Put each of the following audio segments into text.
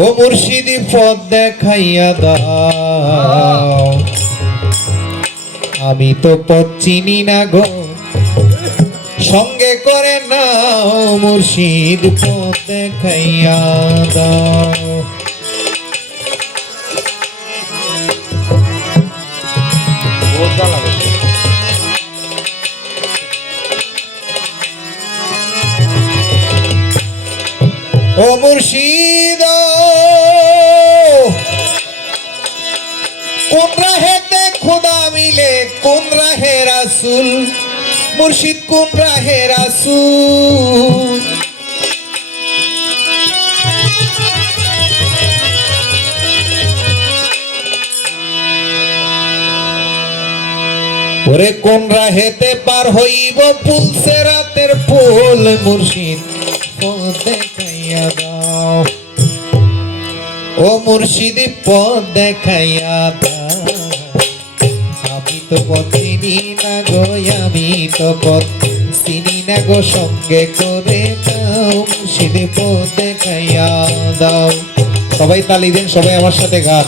ও মুর্শিদি পথ দেখাইয়া দাও, আমি তো পথ চিনি না গো, সঙ্গে করে নাও মুর্শিদ পথ দেখাইয়া দাও। ও মুর্শিদ কোন রাহেতে খোদা মিলে, কোন রাহে রাসূল, মুর্শিদ কোন রাহে রাসূল। ওরে কোন রাহেতে পার হইব পুলসে রাতের ফুল, মুর্শিদ পথ দেখাইয়া দাও, ও মুর্শিদি পথ দেখাইয়া দাও। আমি তো পথ চিনি না গো, আমি তো পথ চিনি না গো, সঙ্গে করে দাও মুর্শিদি পথ দেখাইয়া দাও। সবাই তালি দেন, সবাই আমার সাথে গান।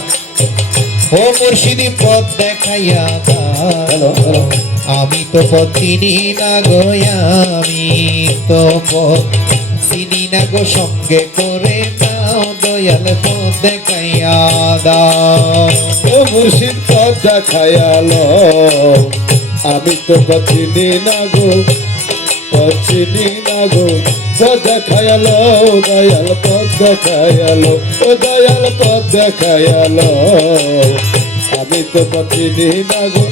ও মুর্শিদি পথ দেখাইয়া দাও, আমি তো পথ চিনি না গো, আমি তো পথ চিনি না গো, সঙ্গে করে দাও দয়াল পথ দেখাইয়া দাও। ও মুর্শিদ পথ দেখাইয়া লো, আমি তো পথ চিনি না গো, পথ চিনি না গো, পথ দেখাইয়া লো দয়াল পথ দেখাইয়া লো, ও দয়াল পথ দেখাইয়া লো, আমি তো পথ চিনি না গো।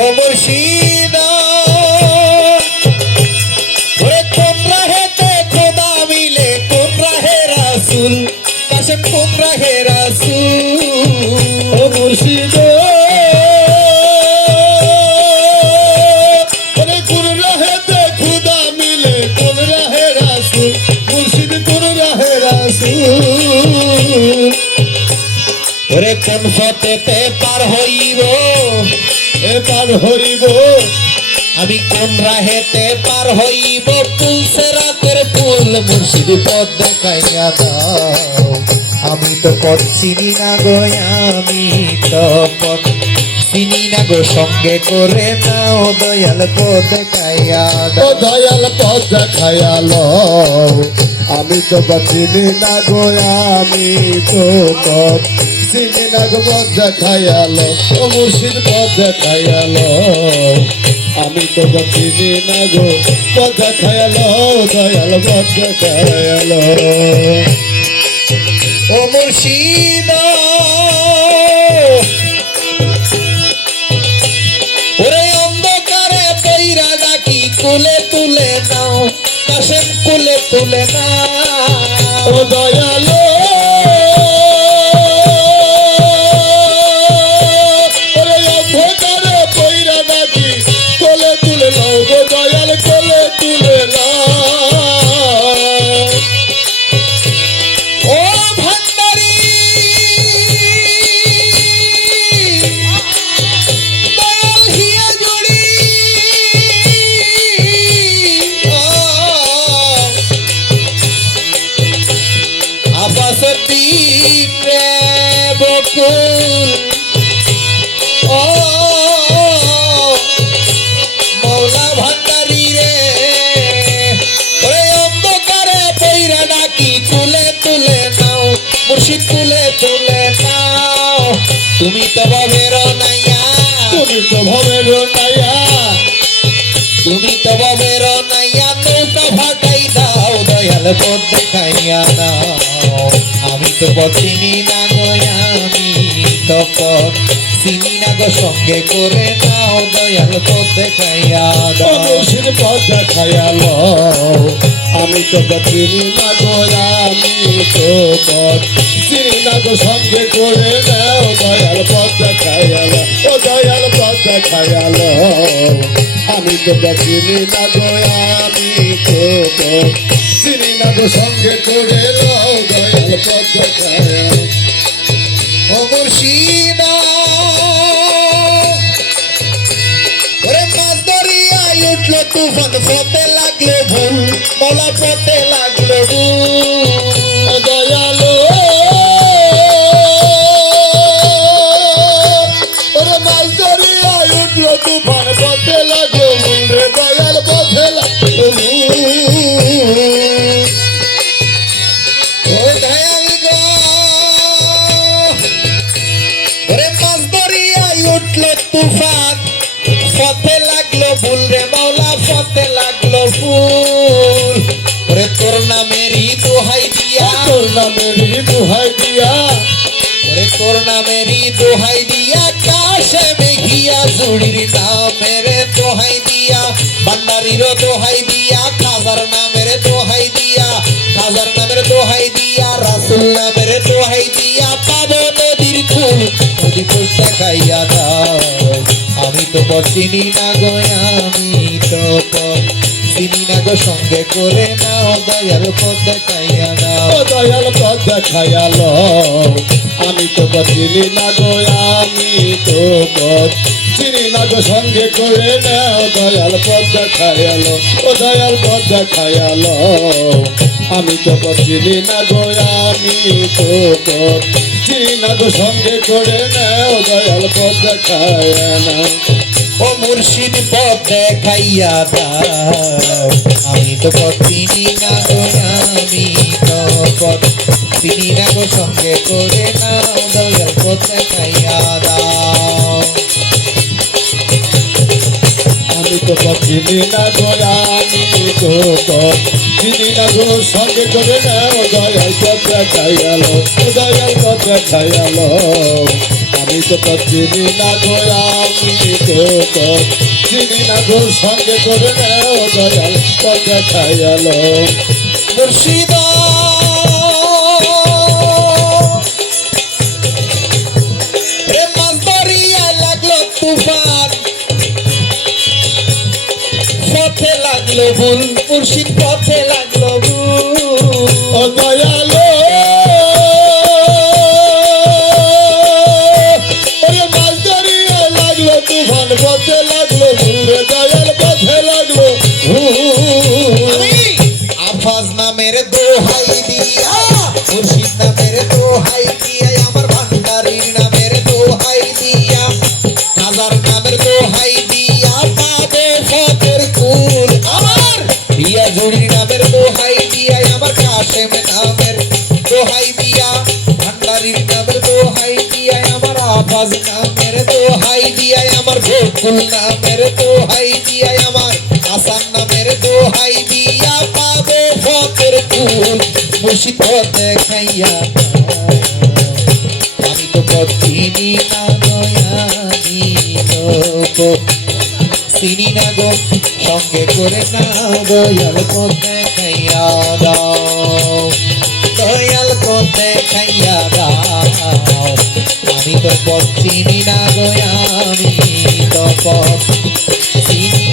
ও মুর্শিদ ওরে কোন রাহেতে খোদা মিলে, কোন রাহে রাসূল, কাশেম কোন রাহে রাসূল। ও মুর্শিদ ওরে কোন রাহেতে খুদা মিলে, কোন রাহে রাসূল, মুর্শিদ কোন রাহে রাসূল। ওরে কোন পথেতে পার হইব, পার হইব, আমি কোন রাহেতে পার হইব পুলসে রাতের ফুল, মুর্শিদ পথ দেখাইয়া দাও। আমি তো পথ চিনি না গো, আমি তো পথ চিনি না গো, সঙ্গে করে নাও দয়াল পথ দেখাইয়া ও দাও। দয়াল পথ দেখাইয়া লো, আমি তো চিনি না গো, আমি তো পথ চিনি না গো, পথ দেখাইয়া লো, ও মুর্শিদ পথ দেখাইয়া লো, আমি তো চিনি না গো, পথ দেখাইয়া লো দয়াল পথ দেখাইয়া লো। ও মুর্শিদ ওরে অন্ধকারে পইরা ডাকি, কুলে তুলে নাও কাশেম কুলে তুলে নাও। ও দয়ালো ওরে অন্ধকারে পইরা ডাকি, কোলে তুলে নাও গো দয়াল, কোলে তুলে নাও। ও ভান্ডারি দয়াল হিয়া জুড়ি, আবাসতি প্রেম বকুল, ও মৌলা ভান্ডারি রে, ওরে অন্ধকারে পইরা ডাকি, কুলে তুলে নাও মুর্শিদ কুলে তুলে নাও। তুমি তো ভবের নাইয়া, তুমি তো ভবের নাইয়া, তুমি তো ভবের নাইয়া, নৌকা ভাটাই দাও দয়াল পথ দেখাইয়া দাও। আমি তো পথ চিনি না গো, আমি তো পথ চিনি না গো, সঙ্গে করে নাও দয়াল পথ দেখাইয়া ও দাও। মুর্শিদ পথ দেখাইয়া লো, আমি তো চিনি না গো, আমি তো পথ চিনি না গো, সঙ্গে করে নাও দয়াল পথ দেখাইয়া লো, ও দয়াল পথ দেখাইয়া লো, আমি তো চিনি না গো, আমি তো পথ চিনি না গো, সঙ্গে করে নাও দয়াল পথ দেখাইয়া। ও মুর্শিদ মুর্শিদ ওরে মাছ দরিয়ায় উঠলো তুফান পথে লাগলো ভুল মৌলা পথে লাগলো ভুল দয়ালো ওরে মাছ দরিয়ায় উঠলো তুফান পথে লাগলো ভুল রে দয়াল পথে লাগলো ভুল ও দয়াল গো ওরে মাছ দরিয়ায় উঠলো তুফান পথে লাগলো ভুল রে মাওলা পথে লাগলো ভুল ওরে তোর নামেরই দোহাই দিয়া তোর নামেরই দোহাই দিয়া ওরে তোর নামেরই দোহাই দিয়া কাশে মেঘিয়া জুড়ির নামের দোহাই দিয়া ভান্ডারির দোহাই দিয়া খাজার নামের দোহাই দিয়া খাজার নামের দোহাই দিয়া রাসুল নামের দোহাই দিয়া পাবো নদীর কুল নদী কুলটা খাইয়া দাও আমি তো পথ চিনি না গো আমি তো পথ চিনি না গো সঙ্গে করে নাও দয়াল পথ দেখাইয়া দাও ও দয়াল পথ দেখায়ালো আমি তো পথ চিনি না গো আমি তো পথ চিনি না গো সঙ্গে করে নাও দয়াল পথ দেখায়ালো ও দয়াল পথ দেখায়ালো আমি তো পথ চিনি না গো আমি তো পথ চিনি না গো সঙ্গে করে নাও দয়াল পথ দেখায়ালো ও মুর্শিদ পথ দেখাইয়া দাও আমি তো পথ চিনি না গো আমি তো পথ চিনি না গো সঙ্গে করে নাও দয়াল পথ দেখাইয়া দাও আমি তো পথ চিনি না গো আমি তো পথ চিনি না গো সঙ্গে করে নাও দয়াল পথ দেখাইয়ালো দয়াল পথ দেখাইয়ালো আমি তো পথ চিনি না গো আমি তো পথ চিনি না গো সঙ্গে করে নাও দয়াল পথ দেখাইয়ালো মুর্শিদ রে মাছ দরিয়ায় লাগলো তুফান পথে লাগলো ভুল মুর্শিদ পথে লাগলো ভুল ও দয়ালো ওরে মাছ ধরিয়া লাগলো তুফান পথে লাগলো ভুলে দয়াল পথে লাগলো আমি আফাজ নামের দোহাই দিয়া মুর্শিদ নামের দোহাই দিয়া আমার ভান্ডারির নামের দোহাই দিয়া হাজার নামের দোহাই দিয়া পাবে পথের কুল আমার দিয়া জুড়ির নামের দোহাই দিয়া আমার কাশেম নামের দোহাই দিয়া ভান্ডারির নামের দোহাই দিয়া আমার আফাজ নামের দোহাই দিয়া আমার গোকুল নামের দোহাই দিয়া আমার আসান নামের দোহাই দিয়া পাবে পথের কুল মুর্শিদ পথ দেখাইয়া আমি তো পথ চিনি না দয়ানি গো চিনি না গো সঙ্গে করে নাও দয়াল পথ দেখাইয়া দাও দয়াল পথ দেখাইয়া দাও আমি তো পথ চিনি না গো আমি তো পথ চিনি